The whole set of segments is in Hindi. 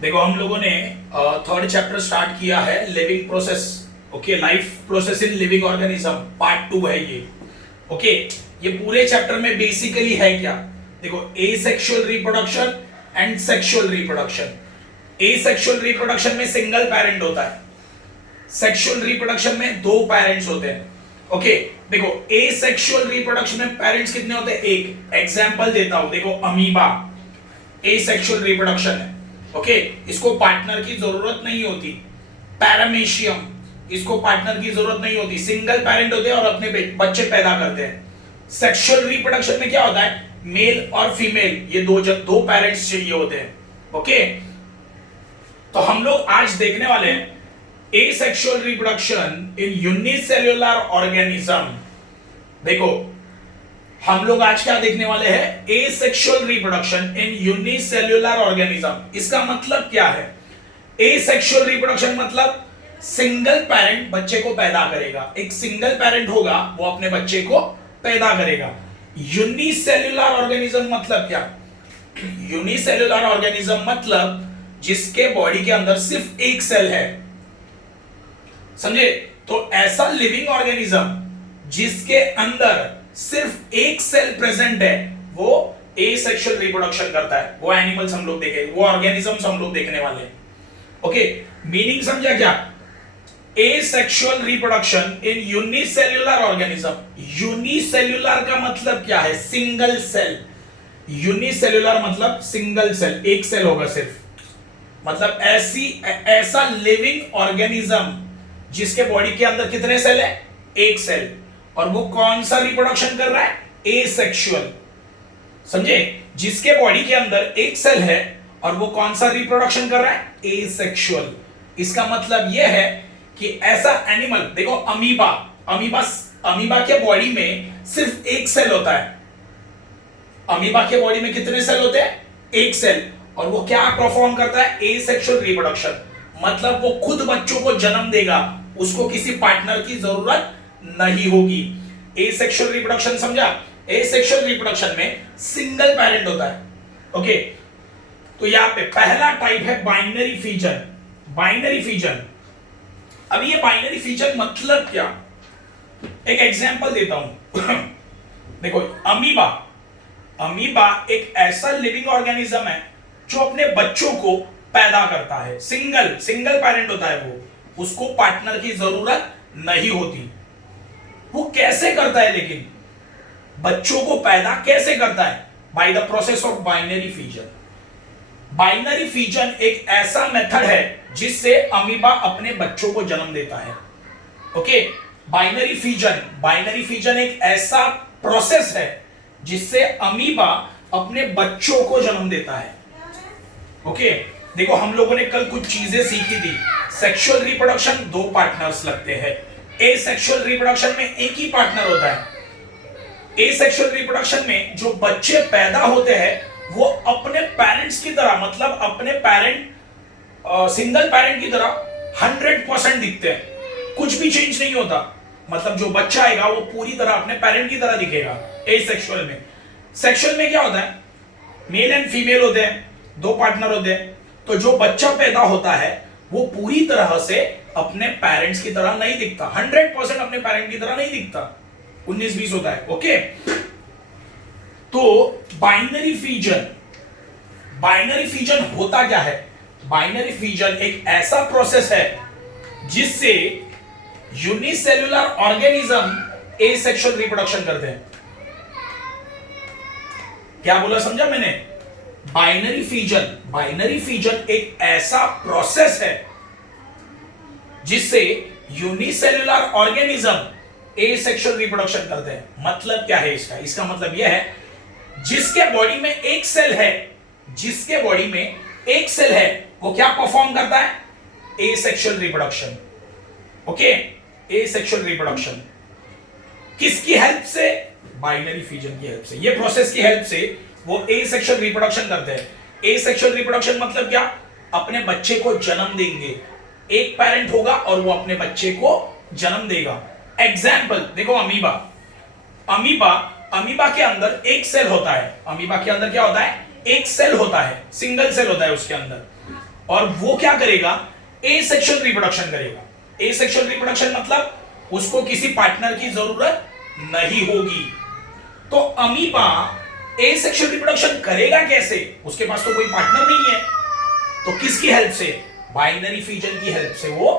देखो हम लोगों ने थर्ड चैप्टर स्टार्ट किया है living process. Okay, life process in living organism part 2 है ये। ओके, ये पूरे चैप्टर में बेसिकली है क्या? देखो, asexual reproduction and sexual reproduction. Asexual reproduction में सिंगल पेरेंट होता है, सेक्सुअल रिप्रोडक्शन में दो पेरेंट्स होते हैं। ओके, देखो एसेक्सुअल रिप्रोडक्शन में पेरेंट्स कितने होते हैं? एक। एग्जांपल देता हूं, देखो अमीबा एसेक्सुअल रिप्रोडक्शन है। ओके, इसको पार्टनर की जरूरत नहीं होती। पैरामेशियम, इसको पार्टनर की जरूरत नहीं होती, सिंगल पेरेंट होते हैं और अपने बच्चे पैदा करते हैं। सेक्सुअल रिप्रोडक्शन में क्या होता है? मेल और फीमेल, ये दो पेरेंट्स चाहिए होते हैं। ओके, तो हम लोग आज देखने वाले हैं asexual reproduction in unicellular organism. देखो हम लोग आज क्या देखने वाले हैं? Asexual reproduction in unicellular organism. इसका मतलब क्या है? एसेक्सुअल रिप्रोडक्शन मतलब सिंगल पेरेंट बच्चे को पैदा करेगा, एक सिंगल पेरेंट होगा वो अपने बच्चे को पैदा करेगा। यूनिसेल्युलर ऑर्गेनिज्म मतलब क्या? यूनिसेल्युलर ऑर्गेनिज्म मतलब जिसके बॉडी के अंदर सिर्फ एक सेल है। समझे? तो ऐसा लिविंग ऑर्गेनिज्म जिसके अंदर सिर्फ एक सेल प्रेजेंट है वो एसेक्सुअल रिप्रोडक्शन करता है। वो एनिमल्स हम लोग देखेंगे, वो ऑर्गेनिजम्स हम लोग देखने वाले हैं। ओके, मीनिंग समझा क्या? Asexual reproduction in unicellular organism. Unicellular का मतलब क्या है? Single cell. यूनिसेल्युलर मतलब सिंगल सेल, एक सेल होगा सिर्फ। मतलब ऐसा लिविंग ऑर्गेनिज्म जिसके बॉडी के अंदर कितने सेल है? एक सेल। और वो कौन सा रिप्रोडक्शन कर रहा है? एसेक्सुअल। समझे? जिसके बॉडी के अंदर एक सेल है और वो कौन सा रिप्रोडक्शन कर रहा है? एसेक्सुअल। इसका मतलब यह है कि ऐसा एनिमल, देखो अमीबा, अमीबा के बॉडी में सिर्फ एक सेल होता है। अमीबा के बॉडी में कितने सेल होते हैं? एक सेल। और वो क्या परफॉर्म करता है? Asexual reproduction. मतलब वो खुद बच्चों को जन्म देगा, उसको किसी पार्टनर की जरूरत नहीं होगी। एसेक्सुअल रिप्रोडक्शन समझा? एसेक्सुअल रिप्रोडक्शन में सिंगल पेरेंट होता है। ओके, तो यहां पे पहला टाइप है बाइनरी फिजन। Binary fission. अब ये बाइनरी फिजन मतलब क्या? एक एग्जांपल देता हूं। देखो अमीबा एक ऐसा लिविंग ऑर्गेनिज्म है जो अपने बच्चों को पैदा करता है। सिंगल पेरेंट होता है वो, उसको पार्टनर की जरूरत नहीं होती। वो कैसे करता है लेकिन? बच्चों को पैदा कैसे करता है? By the process of binary fission. Binary fission एक ऐसा मेथड है जिससे अमीबा अपने बच्चों को जन्म देता है। ओके, बाइनरी फिजन एक ऐसा प्रोसेस है जिससे अमीबा अपने बच्चों को जन्म देता है। ओके, देखो हम लोगों ने कल कुछ चीजें सीखी थी। सेक्सुअल रिप्रोडक्शन दो पार्टनर्स लगते हैं। एसेक्सुअल रिप्रोडक्शन में एक ही पार्टनर होता है। एसेक्सुअल रिप्रोडक्शन में जो बच्चे पैदा होते हैं वो अपने पेरेंट्स की तरह, मतलब अपने सिंगल पेरेंट की तरह 100% दिखते हैं, कुछ भी चेंज नहीं होता। मतलब जो बच्चा आएगा वो पूरी तरह अपने पेरेंट की तरह दिखेगा। एसेक्सुअल में, सेक्सुअल में क्या होता है? मेल एंड फीमेल होते हैं, दो पार्टनर होते हैं। तो जो बच्चा पैदा होता है वो पूरी तरह से अपने पेरेंट्स की तरह नहीं दिखता, 100% अपने पेरेंट की तरह नहीं दिखता, 19-20 होता है। ओके, तो बाइनरी फिजन होता क्या है? बाइनरी फिजन एक ऐसा प्रोसेस है जिससे यूनिसेल्युलर ऑर्गेनिज्म एसेक्सुअल रिप्रोडक्शन करते हैं। क्या बोला समझा मैंने? बाइनरी फिजन एक ऐसा प्रोसेस है जिससे यूनिसेल्युलर ऑर्गेनिज्म एसेक्सुअल रिप्रोडक्शन करते हैं। मतलब क्या है इसका? इसका मतलब यह है जिसके बॉडी में एक सेल है, वो क्या परफॉर्म करता है? Asexual reproduction. Okay, asexual reproduction किसकी हेल्प से? बाइनरी फिजन की हेल्प से। ये प्रोसेस की हेल्प से वो एसेक्सुअल रिप्रोडक्शन करते हैं। एसेक्सुअल रिप्रोडक्शन मतलब क्या? अपने बच्चे को जन्म देंगे, एक पेरेंट होगा और वो अपने बच्चे को जन्म देगा। एग्जाम्पल देखो अमीबा के अंदर एक सेल होता है। अमीबा के अंदर क्या होता है? एक सेल होता है, सिंगल सेल होता है उसके अंदर। और वो क्या करेगा, ए सेक्शुअल रिप्रोडक्शन करेगा। ए सेक्शुअल रिप्रोडक्शन मतलब उसको किसी पार्टनर की जरूरत नहीं होगी। तो अमीबा ए सेक्शुअल रिप्रोडक्शन करेगा कैसे, उसके पास तो कोई पार्टनर नहीं है, तो किसकी हेल्प से, बाइनरी फिजन की हेल्प से वो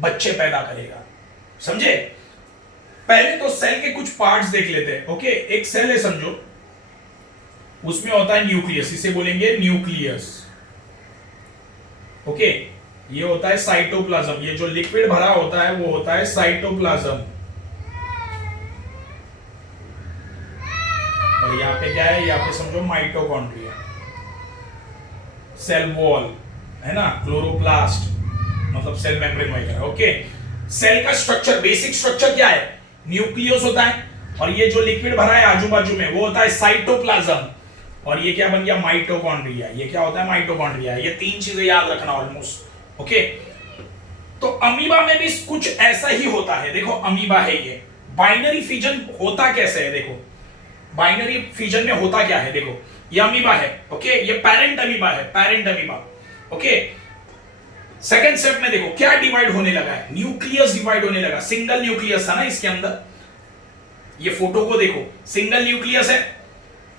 बच्चे पैदा करेगा। समझे? पहले तो सेल के कुछ पार्ट्स देख लेते हैं। ओके, एक सेल है समझो, उसमें होता है न्यूक्लियस, इसे बोलेंगे न्यूक्लियस। ओके, ये होता है साइटोप्लाज्म, ये जो लिक्विड भरा होता है वो होता है साइटोप्लाज्म। और यहाँ पे क्या है, यहाँ पे समझो माइटोकॉन्ड्रिया, सेल वॉल है ना, क्लोरोप्लास्ट मतलब सेल मेम्ब्रेन वगैरह। ओके, सेल का स्ट्रक्चर, बेसिक स्ट्रक्चर क्या है, न्यूक्लियस होता है, और ये जो लिक्विड भरा है आजू बाजू में वो होता है साइटोप्लाज्म, और ये क्या बन गया, माइटोकॉन्ड्रिया। ये क्या होता है, माइटोकॉन्ड्रिया। ये तीन चीजें याद रखना ऑलमोस्ट। ओके, तो अमीबा में भी कुछ ऐसा ही होता है। देखो अमीबा है ये, बाइनरी फिजन होता कैसे है, देखो बाइनरी फिजन में होता क्या है, देखो ये अमीबा है। ओके, ये पेरेंट अमीबा है, parent amoeba. Okay, second step में देखो क्या डिवाइड होने लगा है, न्यूक्लियस डिवाइड होने लगा। सिंगल न्यूक्लियस था ना इसके अंदर, ये फोटो को देखो, सिंगल न्यूक्लियस है।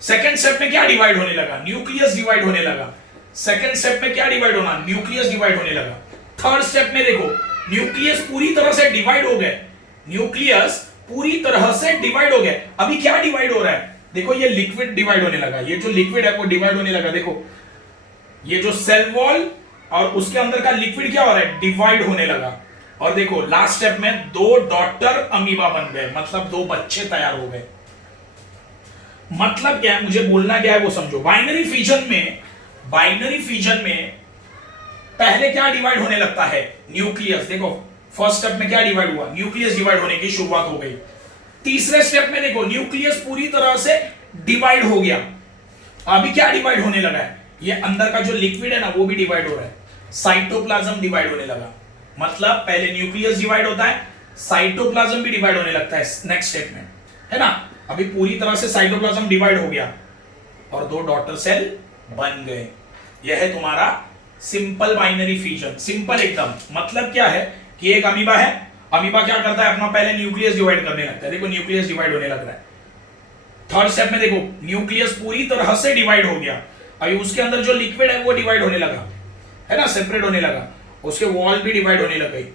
सेकंड स्टेप में क्या डिवाइड होने लगा, न्यूक्लियस डिवाइड होने लगा। सेकंड स्टेप में क्या डिवाइड होना, न्यूक्लियस डिवाइड होने लगा। थर्ड स्टेप में देखो न्यूक्लियस पूरी तरह से डिवाइड हो गए, न्यूक्लियस पूरी तरह से डिवाइड हो गए। अभी क्या डिवाइड हो रहा है, देखो ये लिक्विड डिवाइड होने लगा, ये जो लिक्विड है वो डिवाइड होने लगा। देखो ये जो सेल वॉल और उसके अंदर का लिक्विड क्या हो रहा है, डिवाइड होने लगा। और देखो लास्ट स्टेप में दो डॉटर अमीबा बन गए, मतलब दो बच्चे तैयार हो गए। मतलब क्या है, मुझे बोलना क्या है वो समझो। बाइनरी फिजन में पहले क्या डिवाइड होने लगता है, न्यूक्लियस। देखो फर्स्ट स्टेप में क्या डिवाइड हुआ, न्यूक्लियस डिवाइड होने की शुरुआत हो गई। तीसरे स्टेप में देखो न्यूक्लियस पूरी तरह से डिवाइड हो गया। अभी क्या डिवाइड होने लगा है, ये अंदर का जो लिक्विड है ना वो भी डिवाइड हो रहा है, साइटोप्लाज्म डिवाइड होने लगा। मतलब पहले न्यूक्लियस डिवाइड होता है, साइटोप्लाज्म भी डिवाइड होने लगता है नेक्स्ट स्टेप में, है ना। अभी पूरी तरह से साइटोप्लाज्म डिवाइड हो गया और दो डॉटर सेल बन गए। यह है तुम्हारा सिंपल बाइनरी फिजन, सिंपल एकदम। मतलब क्या है कि एक अमीबा है, अमीबा क्या करता है, अपना पहले न्यूक्लियस डिवाइड करने लगता है। देखो न्यूक्लियस डिवाइड होने लग रहा है। थर्ड स्टेप में देखो न्यूक्लियस पूरी तरह से डिवाइड हो गया, अभी उसके अंदर जो लिक्विड है वो डिवाइड होने लगा, है ना, सेपरेट होने लगा, उसके वॉल भी डिवाइड होने लग गई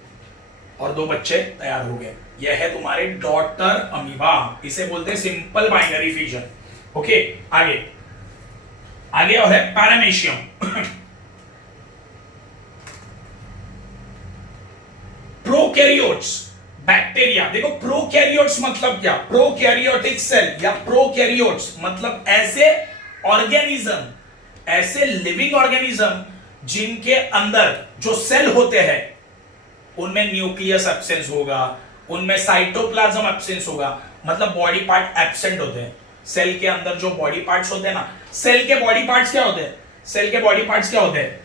और दो बच्चे तैयार हो गए। यह है तुम्हारे डॉटर अमीबा, इसे बोलते हैं सिंपल बाइनरी फिजन। ओके, आगे आगे और है पैरामेशियम। Prokaryotes, bacteria. देखो प्रोकैरियोट्स मतलब क्या, प्रोकैरियोटिक सेल या प्रोकैरियोट्स मतलब ऐसे ऑर्गेनिज्म, ऐसे लिविंग ऑर्गेनिज्म जिनके अंदर जो सेल होते हैं उनमें न्यूक्लियस एब्सेंस होगा, उनमें साइटोप्लाज्म एब्सेंस होगा, मतलब बॉडी पार्ट एब्सेंट होते हैं। सेल के अंदर जो बॉडी पार्ट्स होते हैं ना, सेल के बॉडी पार्ट्स क्या होते हैं, सेल के बॉडी पार्ट्स क्या होते हैं,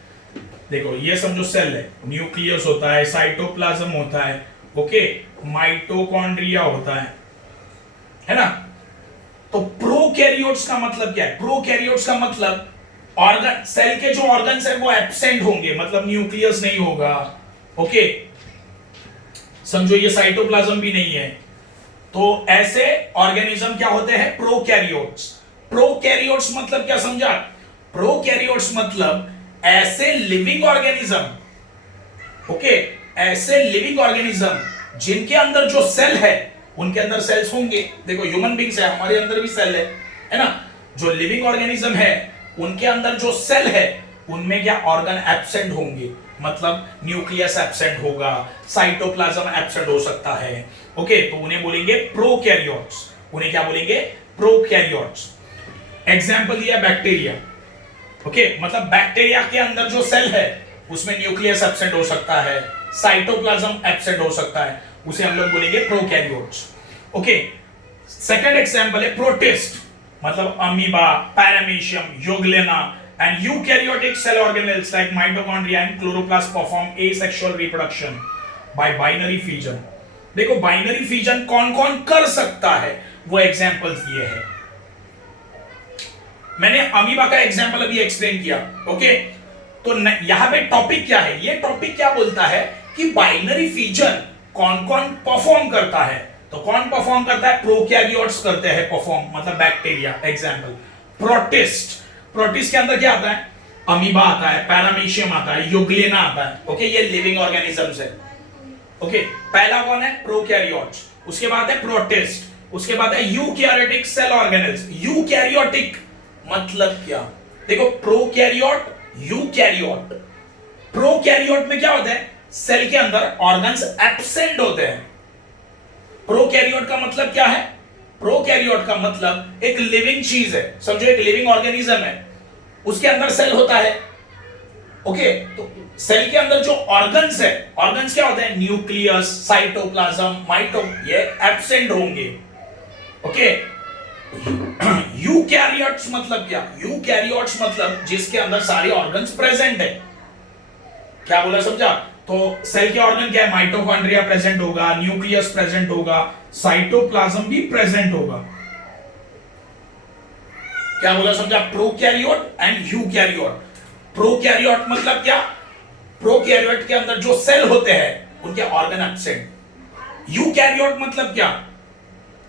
देखो ये समझो सेल है, न्यूक्लियस होता है, साइटोप्लाज्म होता है, ओके, माइटोकॉन्ड्रिया होता है ना। तो प्रोकैरियोट्स का मतलब क्या है, प्रोकैरियोट्स का मतलब ऑर्गन, सेल के जो ऑर्गन्स है वो एब्सेंट होंगे, मतलब न्यूक्लियस नहीं होगा। ओके, समझो ये साइटोप्लाज्म भी नहीं है, तो ऐसे ऑर्गेनिज्म क्या होते हैं, प्रोकैरियोट्स। प्रोकैरियोट्स मतलब क्या समझा, प्रोकैरियोट्स मतलब ऐसे लिविंग ऑर्गेनिज्म, ओके, ऐसे लिविंग ऑर्गेनिज्म जिनके अंदर जो सेल है उनके अंदर सेल्स होंगे। देखो ह्यूमन बींग्स है, हमारे अंदर भी सेल है ना। जो लिविंग ऑर्गेनिज्म है उनके अंदर जो सेल है उनमें क्या ऑर्गन एब्सेंट होंगे, मतलब न्यूक्लियस एब्सेंट होगा, साइटोप्लाज्म एब्सेंट हो सकता है। ओके, तो उन्हें बोलेंगे प्रोकैरियोट्स, उन्हें क्या बोलेंगे, प्रोकैरियोट्स। एग्जांपल दिया बैक्टीरिया, ओके, मतलब बैक्टीरिया के अंदर जो सेल है उसमें न्यूक्लियस एब्सेंट हो सकता है, साइटोप्लाज्म एब्सेंट हो सकता है, उसे हम लोग बोलेंगे प्रोकैरियोट्स। ओके, सेकंड एग्जांपल है प्रोटिस्ट, मतलब amoeba, paramecium, euglena and eukaryotic cell organelles like mitochondria and chloroplast perform asexual reproduction by binary fission। देखो बाइनरी फिजन कौन कौन कर सकता है वो एग्जांपल्स दिए हैं। मैंने अमीबा का एग्जांपल अभी एक्सप्लेन किया। ओके, तो यहां पे टॉपिक क्या है, ये टॉपिक क्या बोलता है कि बाइनरी फिजन कौन कौन परफॉर्म करता है। तो कौन परफॉर्म करता है, प्रोकैरियोट्स करते हैं परफॉर्म, मतलब बैक्टीरिया। एग्जांपल प्रोटिस्ट, प्रोटिस्ट के अंदर क्या आता है, अमीबा आता है, पैरामीशियम आता है, यूग्लिना आता है। ओके, ये लिविंग ऑर्गेनिजम्स है। ओके, पहला कौन है, प्रोकैरियोट्स, उसके बाद है प्रोटिस्ट, उसके बाद है यूकैरियोटिक सेल ऑर्गेनेल्स। यूकैरियोटिक मतलब क्या, देखो प्रोकैरियोट, यूकैरियोट। प्रोकैरियोट में क्या होता है, सेल के अंदर ऑर्गन्स एब्सेंट होते हैं। प्रोकैरियोट का मतलब क्या है, प्रोकैरियोट का मतलब एक लिविंग चीज है, समझो एक लिविंग ऑर्गेनिज्म है, उसके अंदर सेल होता है। ओके, तो सेल के अंदर जो ऑर्गन्स है, ऑर्गन्स क्या होते हैं, न्यूक्लियस, साइटोप्लाज्म, माइटो, ये एब्सेंट होंगे। ओके, यूकैरियोट्स मतलब क्या, यूकैरियोट्स मतलब जिसके अंदर सारे ऑर्गन्स प्रेजेंट है। क्या बोला, समझा। तो सेल के ऑर्गन क्या है, माइटोकॉन्ड्रिया प्रेजेंट होगा, न्यूक्लियस प्रेजेंट होगा, साइटोप्लाज्म भी प्रेजेंट होगा। क्या बोला, समझा। Prokaryote and eukaryote. प्रोकैरियोट मतलब क्या, प्रोकैरियोट के अंदर जो सेल होते हैं उनके ऑर्गन एब्सेंट। यूकैरियोट मतलब क्या,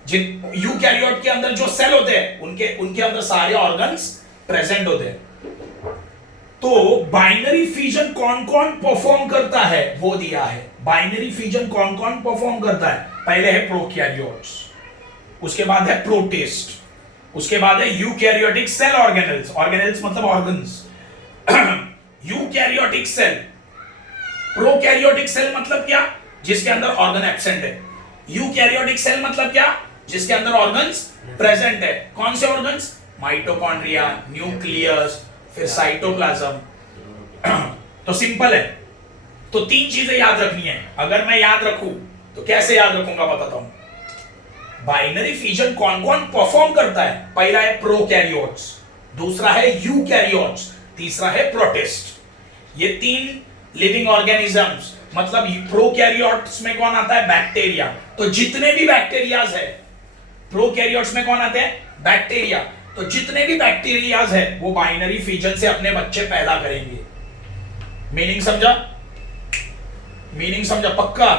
जिन यूकैरियोट के अंदर जो सेल होते हैं उनके अंदर सारे ऑर्गन्स प्रेजेंट होते हैं। तो बाइनरी फिजन कौन कौन परफॉर्म करता है वो दिया है। बाइनरी फिजन कौन कौन परफॉर्म करता है, पहले है प्रोकैरियोट्स, उसके बाद है प्रोटिस्ट, उसके बाद है यूकैरियोटिक सेल ऑर्गेनेल्स। ऑर्गेनेल्स मतलब organs. Eukaryotic cell, prokaryotic cell मतलब क्या, जिसके अंदर ऑर्गन एब्सेंट है। यूकैरियोटिक सेल मतलब क्या, जिसके अंदर ऑर्गन्स प्रेजेंट है। कौन से ऑर्गन्स, माइटोकॉन्ड्रिया, न्यूक्लियस, फिर साइटोप्लाज्म। तो सिंपल है, तो तीन चीजें याद रखनी है। अगर मैं याद रखूं तो कैसे याद रखूंगा बताता हूं। बाइनरी फिजन कौन कौन परफॉर्म करता है, पहला है प्रोकैरियोट्स, दूसरा है यूकैरियोट्स, तीसरा है प्रोटिस्ट। ये तीन लिविंग ऑर्गेनिजम्स, मतलब प्रोकैरियोट्स में कौन आता है, बैक्टीरिया। तो जितने भी बैक्टीरियाज है, प्रोकैरियोट्स में कौन आते हैं, बैक्टीरिया। तो जितने भी बैक्टीरियाज है वो बाइनरी फिजन से अपने बच्चे पैदा करेंगे। मीनिंग समझा, मीनिंग समझा पक्का।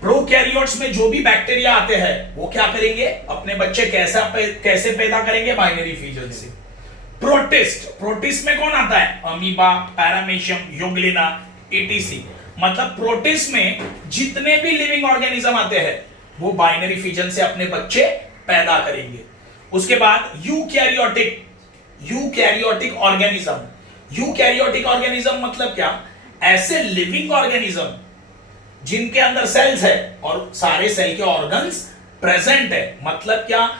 प्रोकैरियोट्स में जो भी बैक्टीरिया आते हैं वो क्या करेंगे, अपने बच्चे कैसे पैदा करेंगे, बाइनरी फिजन से। प्रोटिस्ट, प्रोटिस्ट में कौन आता है, अमीबा, पैरामीशियम, यूग्लिना, ईटीसी। मतलब प्रोटिस्ट में जितने भी लिविंग ऑर्गेनिज्म आते हैं वो बाइनरी फिजन से अपने बच्चे पैदा करेंगे। उसके बाद eukaryotic, eukaryotic organism. Eukaryotic organism मतलब क्या, ऐसे लिविंग ऑर्गेनिज्म जिनके अंदर सेल्स है और सारे सेल के ऑर्गन्स प्रेजेंट है। मतलब क्या,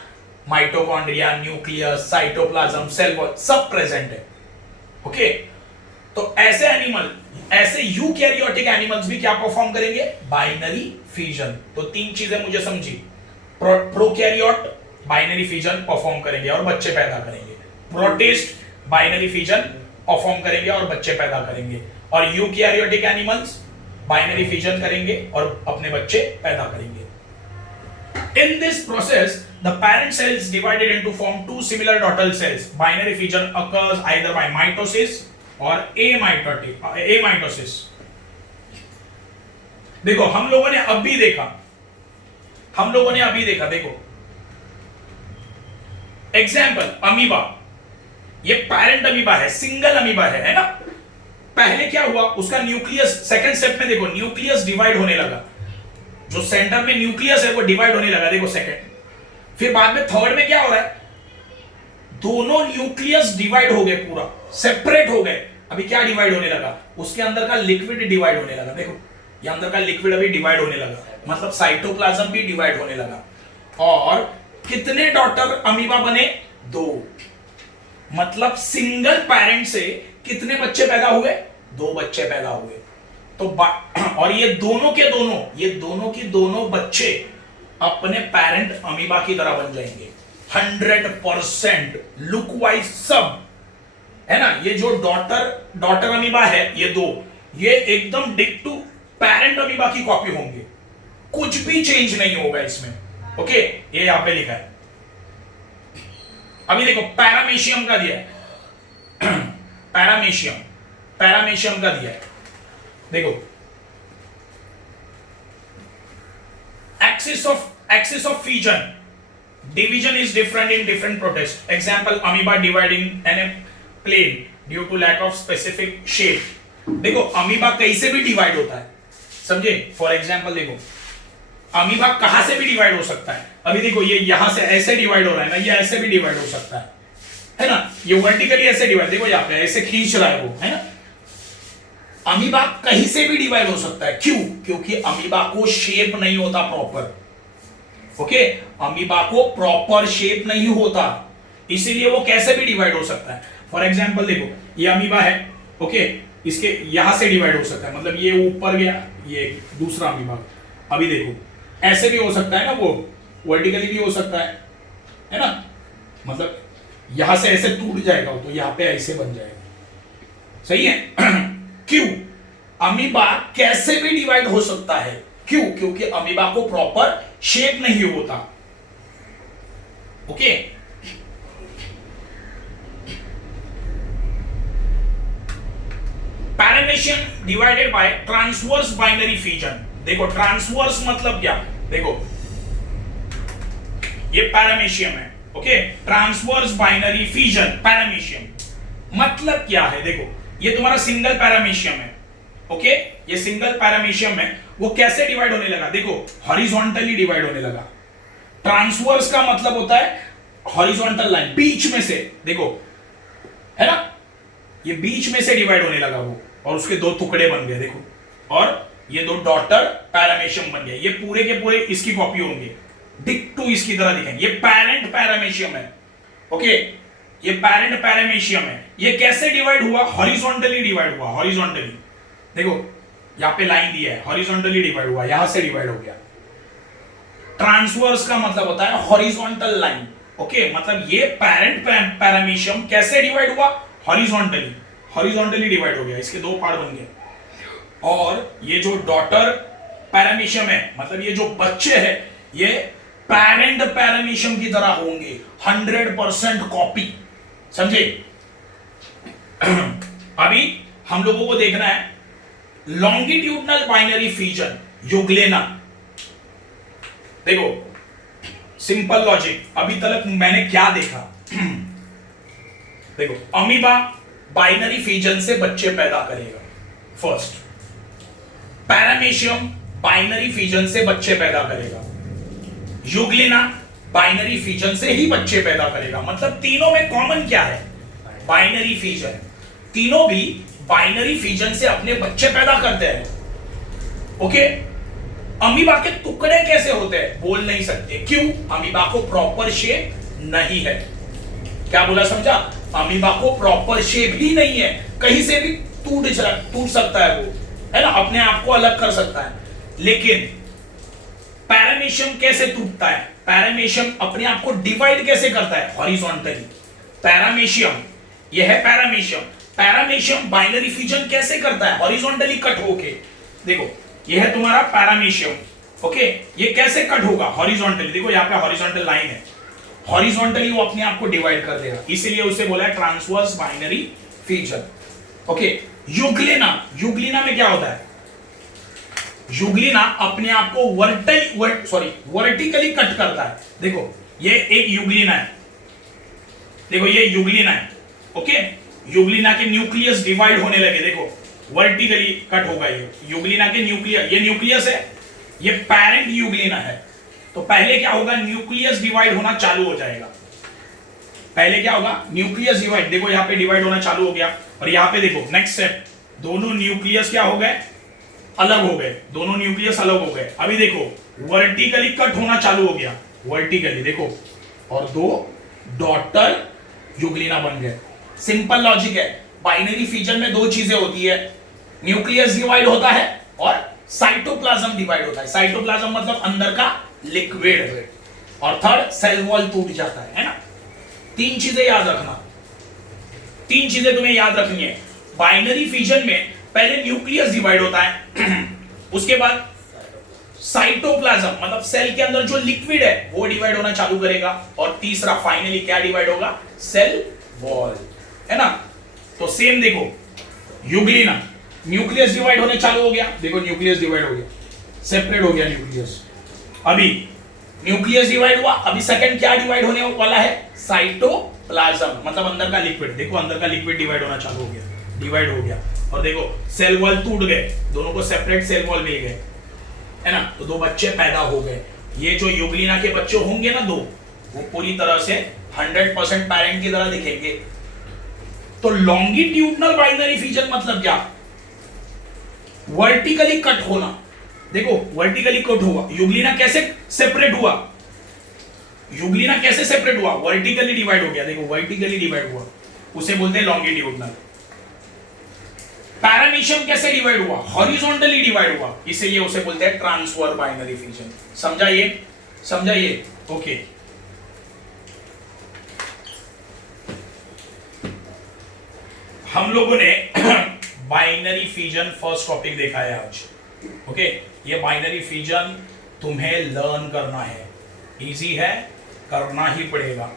mitochondria, nucleus, cytoplasm, cell wall सब प्रेजेंट है। ओके, तो ऐसे एनिमल, ऐसे यूकैरियोटिक एनिमल्स भी क्या परफॉर्म करेंगे, बाइनरी फिजन। तो तीन चीजें मुझे समझी, प्रोकैरियोट बाइनरी फिजन परफॉर्म करेंगे और बच्चे पैदा करेंगे, प्रोटिस्ट बाइनरी फिजन परफॉर्म करेंगे और बच्चे पैदा करेंगे, और यूकैरियोटिक एनिमल्स बाइनरी फिजन करेंगे और अपने बच्चे पैदा करेंगे। In this process, the parent cell is divided into form two similar daughter cells. Binary fission occurs either by mitosis or amitosis. देखो हम लोगों ने अभी देखा, देखो एग्जाम्पल अमीबा, ये पैरेंट अमीबा है, सिंगल अमीबा है ना। पहले क्या हुआ, उसका न्यूक्लियस, सेकंड स्टेप में देखो न्यूक्लियस डिवाइड होने लगा, जो सेंटर में न्यूक्लियस है वो डिवाइड होने लगा, देखो सेकंड। फिर बाद में थर्ड में क्या हो रहा है, दोनों न्यूक्लियस डिवाइड हो गए, पूरा सेपरेट हो गए। अभी क्या डिवाइड होने लगा, उसके अंदर का लिक्विड डिवाइड होने लगा। देखो ये अंदर का लिक्विड अभी डिवाइड होने लगा, मतलब साइटोप्लाज्म भी डिवाइड होने लगा। और कितने डॉटर अमीबा बने, दो। मतलब सिंगल पेरेंट से कितने बच्चे पैदा हुए, दो बच्चे पैदा हुए। तो और ये दोनों के दोनों बच्चे अपने पेरेंट अमीबा की तरह बन जाएंगे 100%, लुक वाइज सब, है ना। ये जो डॉटर अमीबा है, ये एकदम डिक्टू पेरेंट अमीबा की कॉपी होंगे, कुछ भी चेंज नहीं होगा इसमें। ओके, ये यहां पे लिखा है। अभी देखो पैरामीशियम का दिया है पैरामीशियम, पैरामेशियम का दिया है, देखो axis of fusion division is different in different protists. Example, amoeba dividing in a plane due to lack of specific shape. देखो अमीबा कैसे भी डिवाइड होता है, समझे? फॉर एग्जाम्पल देखो अमीबा कहां से भी डिवाइड हो सकता है। अभी देखो ये यहां से ऐसे डिवाइड हो रहा है ना, ये ऐसे भी डिवाइड हो सकता है ना, ये वर्टिकली ऐसे डिवाइड, देखो यहाँ पे ऐसे खींच रहा है वो, है ना। अमीबा कहीं से भी डिवाइड हो सकता है, क्यों? क्योंकि अमीबा को शेप नहीं होता प्रॉपर, ओके, अमीबा को प्रॉपर शेप नहीं होता, इसीलिए वो कैसे भी डिवाइड हो सकता है। फॉर एग्जाम्पल देखो ये अमीबा है, ओके, इसके यहां से डिवाइड हो सकता है, मतलब ये ऊपर गया, ये दूसरा अमीबा। अभी देखो ऐसे भी हो सकता है ना, वो वर्टिकली भी हो सकता है ना, मतलब यहां से ऐसे टूट जाएगा तो यहां पे ऐसे बन जाएगा, सही है। क्यों? अमीबा कैसे भी डिवाइड हो सकता है, क्यों? क्योंकि अमीबा को प्रॉपर शेप नहीं होता, okay. Paramecium divided by transverse binary fission. देखो ट्रांसवर्स मतलब क्या, देखो ये पैरामेशियम है, okay, transverse binary fission paramecium मतलब क्या है, देखो ये तुम्हारा सिंगल पैरामेशियम है, ओके, ये सिंगल पैरामेशियम है, वो कैसे डिवाइड होने लगा, देखो हॉरिजॉन्टली डिवाइड होने लगा। ट्रांसवर्स का मतलब होता है हॉरिजॉन्टल लाइन, बीच में से, देखो है ना, ये बीच में से डिवाइड होने लगा वो, और उसके दो टुकड़े बन गए, देखो, और ये दो डॉटर पैरामेशियम बन गए, ये पूरे के पूरे इसकी कॉपी होंगे, डिक्टो इसकी तरह दिखेंगे। ये पैरेंट पैरामेशियम है, ओके, ये पैरेंट पैरामेशियम है। ये कैसे डिवाइड हुआ? हॉरिजॉन्टली डिवाइड हुआ, हॉरिजॉन्टली, देखो यहां पे लाइन दी है, हॉरिजॉन्टली डिवाइड हुआ, यहां से डिवाइड हो गया। ट्रांसवर्स का मतलब होता है हॉरिजॉन्टल लाइन, ओके, मतलब ये पैरेंट पैरामेशियम कैसे डिवाइड हुआ? हॉरिजॉन्टली, हॉरिजॉन्टली डिवाइड हो गया, इसके दो पार्ट बन गए। और ये जो डॉटर पैरामेशियम है, मतलब ये जो बच्चे हैं, ये पैरेंट पैरामेशियम की तरह होंगे, 100% कॉपी, समझे? अभी हम लोगों को देखना है लॉन्गिट्यूडनल बाइनरी फिजन, युग्लेना। देखो सिंपल लॉजिक, अभी तक मैंने क्या देखा, देखो अमीबा बाइनरी फिजन से बच्चे पैदा करेगा, फर्स्ट। पैरामेशियम बाइनरी फिजन से बच्चे पैदा करेगा, युग्लिना बाइनरी फिजन से ही बच्चे पैदा करेगा। मतलब तीनों में कॉमन क्या है? Binary fission. तीनों भी बाइनरी फिजन से अपने बच्चे पैदा करते हैं, ओके। अमीबा के टुकड़े कैसे होते हैं? बोल नहीं सकते, क्यों? अमीबा को प्रॉपर शेप नहीं है। क्या बोला, समझा? अमीबा को प्रॉपर शेप ही नहीं है, कहीं से भी टूट सकता है वो, है ना, अपने आप को अलग कर सकता है। लेकिन पैरामेशियम कैसे टूटता है? पैरामेशियम अपने आप को डिवाइड कैसे करता है? हॉरिजॉन्टली। पैरामेशियम, यह है पैरामेशियम, पैरामेशियम बाइनरी फिजन कैसे करता है? हॉरिजॉन्टली कट होके। देखो यह है तुम्हारा पैरामेशियम, ओके, ये कैसे कट होगा? हॉरिजॉन्टली। देखो यहाँ पे हॉरिजॉन्टल लाइन है, हॉरिजॉन्टली वो अपने आप को डिवाइड कर देगा, इसीलिए उसे बोला है ट्रांसवर्स बाइनरी फिजन, ओके। युग्लिना, युग्लिना में क्या होता है? युग्लिना अपने आप को वर्टिकली कट करता है। देखो ये एक युग्लिना है, देखो ये युग्लिना है, ओके। युग्लिना के न्यूक्लियस डिवाइड होने लगे, देखो वर्टिकली कट होगा ये युग्लिना के न्यूक्लियस, ये न्यूक्लियस है, ये पैरेंट युग्लिना है। तो पहले क्या होगा? न्यूक्लियस डिवाइड होना चालू हो जाएगा। पहले क्या होगा? न्यूक्लियस डिवाइड, देखो यहाँ पे डिवाइड होना चालू हो गया, और यहाँ पे देखो नेक्स्ट स्टेप, दोनों न्यूक्लियस क्या हो गए? अलग हो गए, दोनों न्यूक्लियस अलग हो गए। अभी देखो वर्टिकली कट होना चालू हो गया, वर्टिकली देखो, और दो डॉटर युग्लिना बन गए। सिंपल लॉजिक है, बाइनरी फिजन में दो चीजें होती है, न्यूक्लियस डिवाइड होता है और साइटोप्लाज्म डिवाइड होता है। साइटोप्लाज्म मतलब अंदर का लिक्विड, और थर्ड सेल वॉल टूट जाता है ना। तीन चीजें याद रखना, तीन चीजें तुम्हें याद रखनी है। बाइनरी फिजन में पहले न्यूक्लियस डिवाइड होता है, उसके बाद साइटोप्लाज्म मतलब सेल के अंदर जो लिक्विड है वो डिवाइड होना चालू करेगा, और तीसरा फाइनली क्या डिवाइड होगा? सेल वॉल, है ना। तो सेम देखो यूग्लिना, न्यूक्लियस डिवाइड होने चालू हो गया, देखो न्यूक्लियस डिवाइड हो गया, सेपरेट हो गया न्यूक्लियस। अभी न्यूक्लियस डिवाइड हुआ, अभी सेकंड क्या डिवाइड होने वाला है, साइटोप्लाज्म, मतलब अंदर का लिक्विड। देखो अंदर का लिक्विड डिवाइड होना चालू हो गया, डिवाइड हो गया, और देखो सेल वॉल टूट गए, दोनों को सेपरेट सेल वॉल मिल गए, है ना, तो 2 बच्चे पैदा हो गए। ये जो यूग्लिना के बच्चे होंगे ना 2, वो पूरी तरह से 100% पेरेंट की तरह दिखेंगे। तो लॉन्गिट्यूडनल बाइनरी फिजन मतलब क्या, वर्टिकली कट होना। देखो वर्टिकली कट हुआ, यूग्लिना कैसे सेपरेट हुआ, यूग्लिना कैसे सेपरेट हुआ, वर्टिकली डिवाइड हो गया, देखो वर्टिकली डिवाइड हुआ, उसे बोलते हैं लॉन्गिट्यूडनल। पैरामीशियम कैसे डिवाइड हुआ, हॉरिजॉन्टली डिवाइड हुआ, इसीलिए उसे बोलते हैं ट्रांसफर बाइनरी फिजन। समझा ये, समझा ये, ओके। हम लोगों ने बाइनरी फिजन फर्स्ट टॉपिक देखा है आज, ओके। ये बाइनरी फिजन तुम्हें लर्न करना है, इजी है, करना ही पड़ेगा।